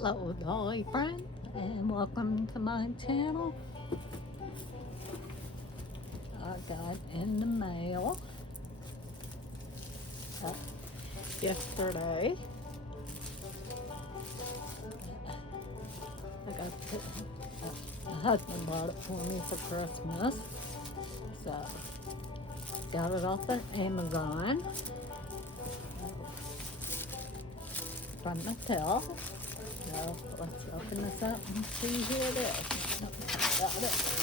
Hello Dolly friend, and welcome to my channel. I got in the mail yesterday. I got my husband bought it for me for Christmas, so got it off of Amazon from Mattel. So let's open this up and see who it is. Got it.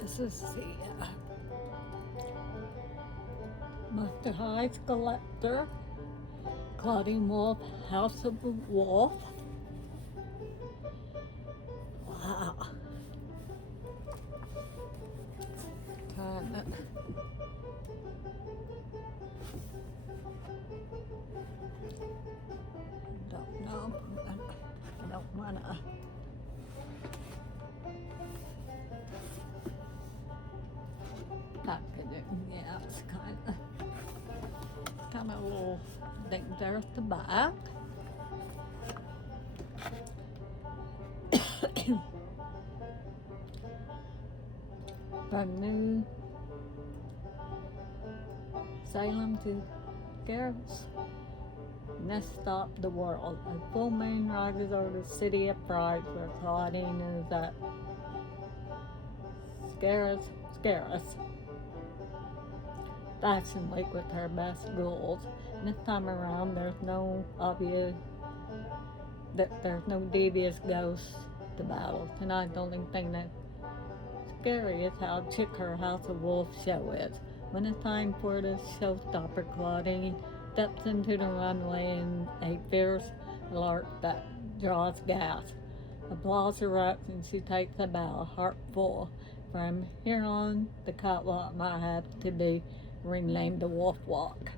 This is the Mr. Hyde's Collector, Clawdeen Wolf, House of the Wolf. Wow. Kind of. Don't know. I don't want to. Packaging, yeah, it's kind of a little thing there at the back. From New Salem to Garrett's. Next stop, the world. A full moon rises over the city of fright where Clawdeen is at Scarus. Fashion Week with her best ghouls. And this time around, there's no devious ghosts to battle. Tonight, the only thing that's scary is how chick her House of Wolves show is. When it's time for the showstopper, Clawdeen steps into the runway in a fierce lark that draws gas. Applause erupts and she takes a bow, heart full. From here on, the catwalk might have to be renamed the Wolf Walk.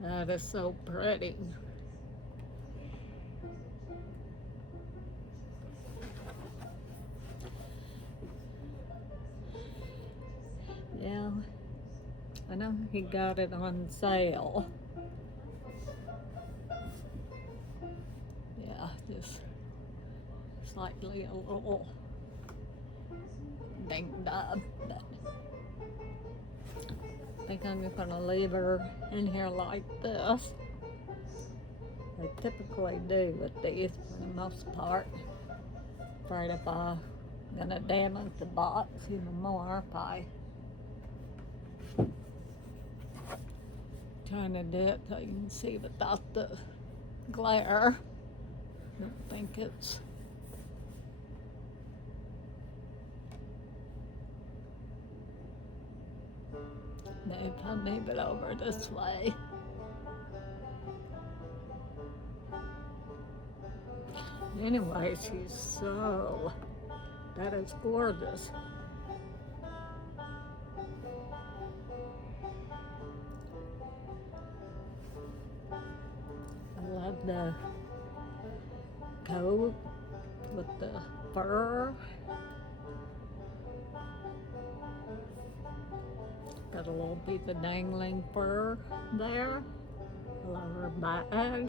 That is so pretty. Yeah, I know he got it on sale. Yeah, just slightly a little dinged up, but I think I'm just gonna leave her in here like this. I typically do with these for the most part. Afraid if I'm gonna damage the box even more if I trying to do it so you can see without the glare. Don't think it's maybe I'll move it over this way. Anyway, that is gorgeous. I love the coat with the fur. Got a little piece of dangling fur there. I love her bag.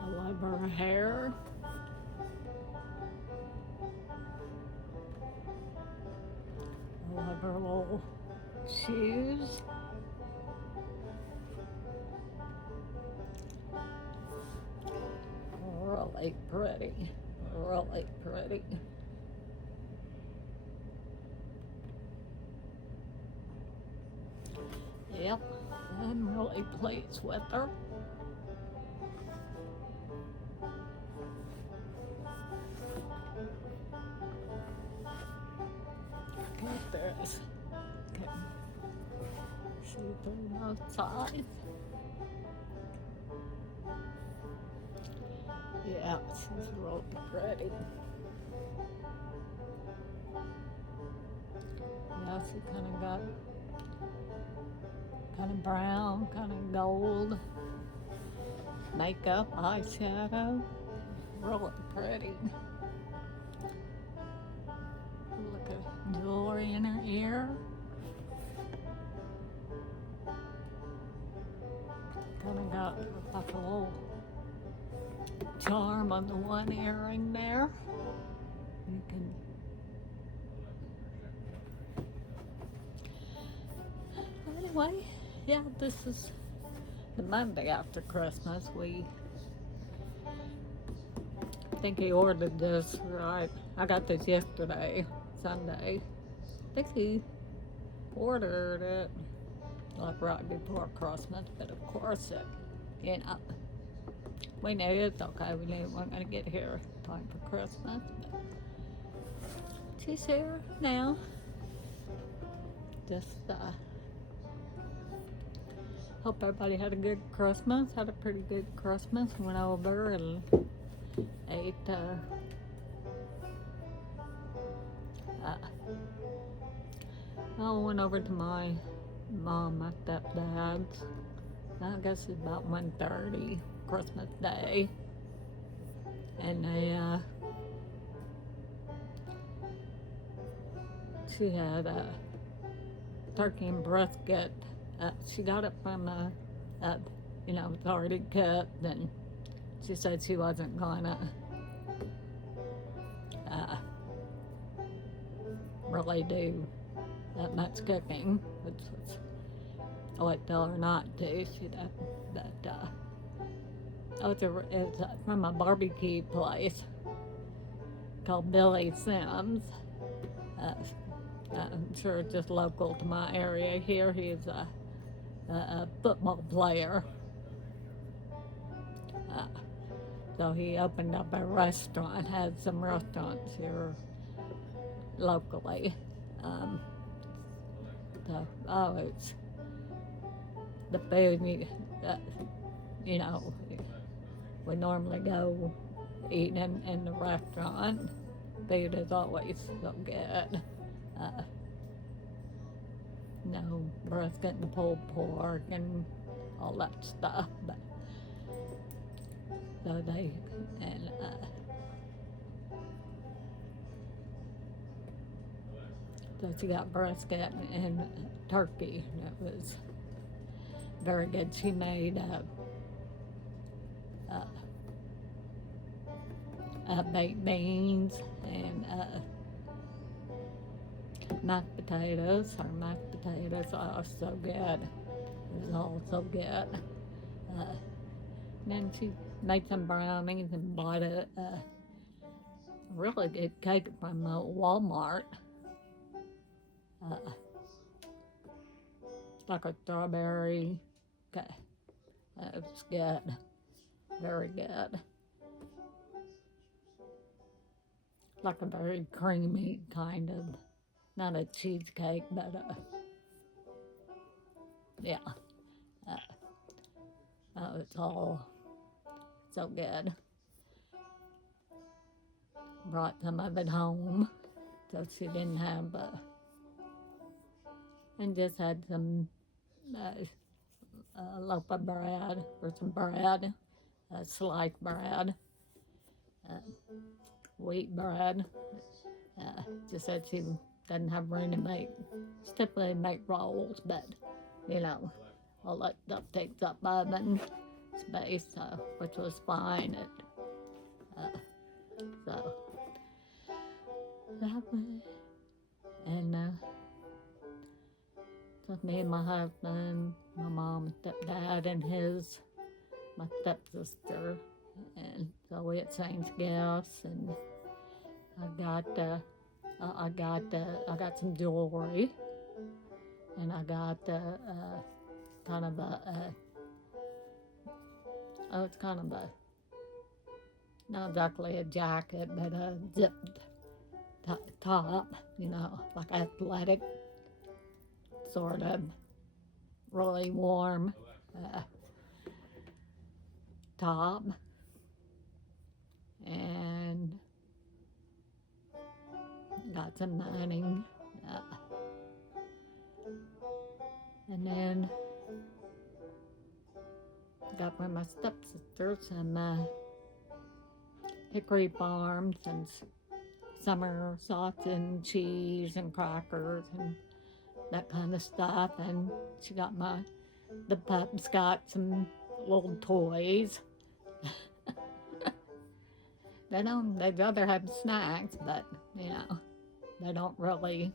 I love her hair. I love her little shoes. Really pretty. Really pretty. Yep, I'm really pleased with her. Get this. Okay. See through both sides. Yeah, she's really pretty. Yeah, she kind of got kind of brown, kind of gold makeup, eyeshadow. Really pretty. Look at jewelry in her ear. Kind of got like a little charm on the one earring there. You can. Anyway, yeah, this is the Monday after Christmas. I think he ordered this, right? I got this yesterday, Sunday. I think he ordered it like right before Christmas, but of course we knew it's okay. We knew it wasn't going to get here in time for Christmas, but she's here now. Just hope everybody had a good Christmas, had a pretty good Christmas. Went over and ate I went over to my mom and stepdad's. I guess it's about 1:30 Christmas Day, and she had turkey and brisket. She got it from it's already cooked, and she said she wasn't gonna really do that much cooking, which was I would tell her not to. It's from a barbecue place called Billy Sims. I'm sure it's just local to my area here. He's a football player. So he opened up a restaurant, had some restaurants here locally. It's the food, we normally go eat in the restaurant. Food is always so good. Brisket and pulled pork and all that stuff. But so she got brisket and turkey. It was very good. She made baked beans and mashed potatoes. Her mashed potatoes are so good. It was all so good. Then she made some brownies and bought a really good cake from Walmart. Like a strawberry cake. It was good. Very good. Like a very creamy kind of, not a cheesecake, but yeah. It's all so good. Brought some of it home, so she didn't have, and just had some loaf of bread, or some bread, sliced bread, wheat bread. Just said she doesn't have room to make, she typically make rolls, but all that stuff takes up oven space, which was fine. So me and my husband, my mom and stepdad, and my stepsister, and so we exchanged gifts, and I got some jewelry, and I got kind of a, oh, it's kind of a, not exactly a jacket, but a zipped top, you know, like athletic, sort of really warm top. And got some lining. And then got from my stepsister some Hickory Farms and summer sausage and cheese and crackers and that kind of stuff. And she got the pups got some little toys. They'd rather have snacks, but, you know, they don't really.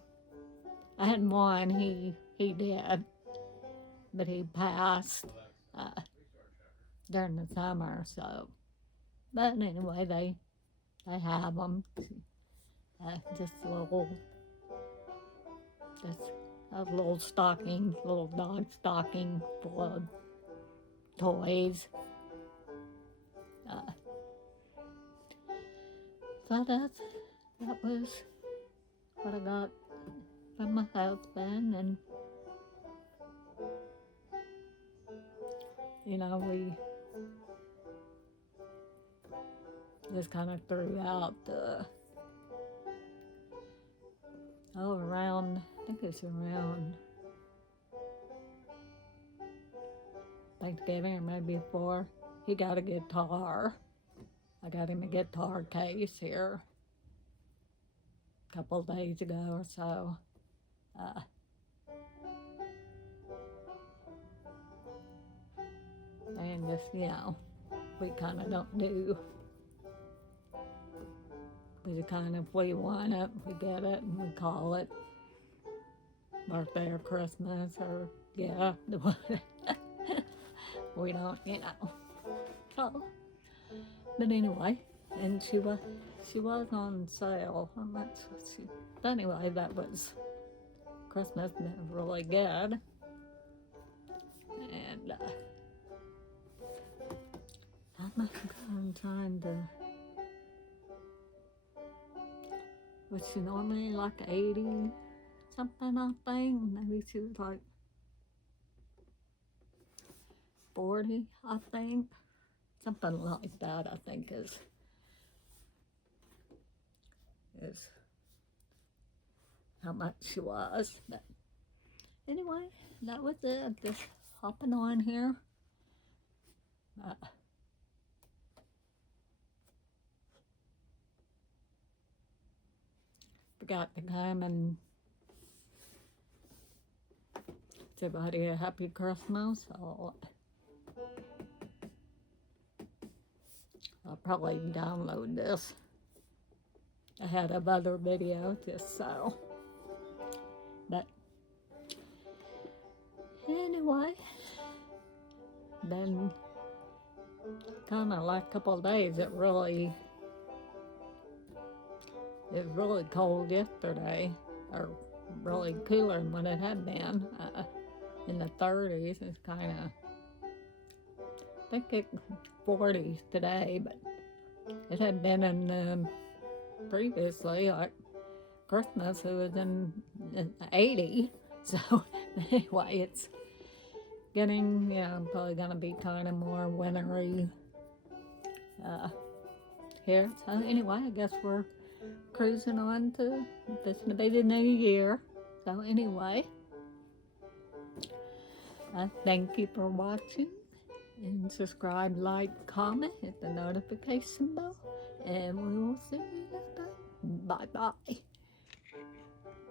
I had one, he did, but he passed during the summer, so. But anyway, they have them. Just a little stocking, little dog stocking full of toys. So that was what I got from my husband, and you know, we just kind of threw out around, I think it's around Thanksgiving or maybe before, he got a guitar. I got him a guitar case here a couple of days ago or so. And just, you know, we kind of don't do. We just kind of, if we want it, we get it, and we call it birthday or Christmas or, yeah, we don't, you know. So, but anyway, and she was on sale. How much was she? But anyway, that was Christmas, really good. And I'm trying to. Was she normally like 80 something, I think? Maybe she was like 40, I think. Something like that, I think, is how much she was. But anyway, that was it. Just hopping on here. Forgot to come and say everybody a happy Christmas. I'll probably download this ahead of other videos just so. But anyway, then kind of like a couple of days, it was really cold yesterday, or really cooler than what it had been, in the 30s. It's kind of, I think it's 40s today, but it had been in previously, like Christmas, it was in 80. So anyway, it's getting, you know, probably gonna be kind of more wintry here. So anyway, I guess we're cruising on to this to be the new year. So anyway, thank you for watching, and subscribe, like, comment, hit the notification bell, and we will see you next time. Bye bye.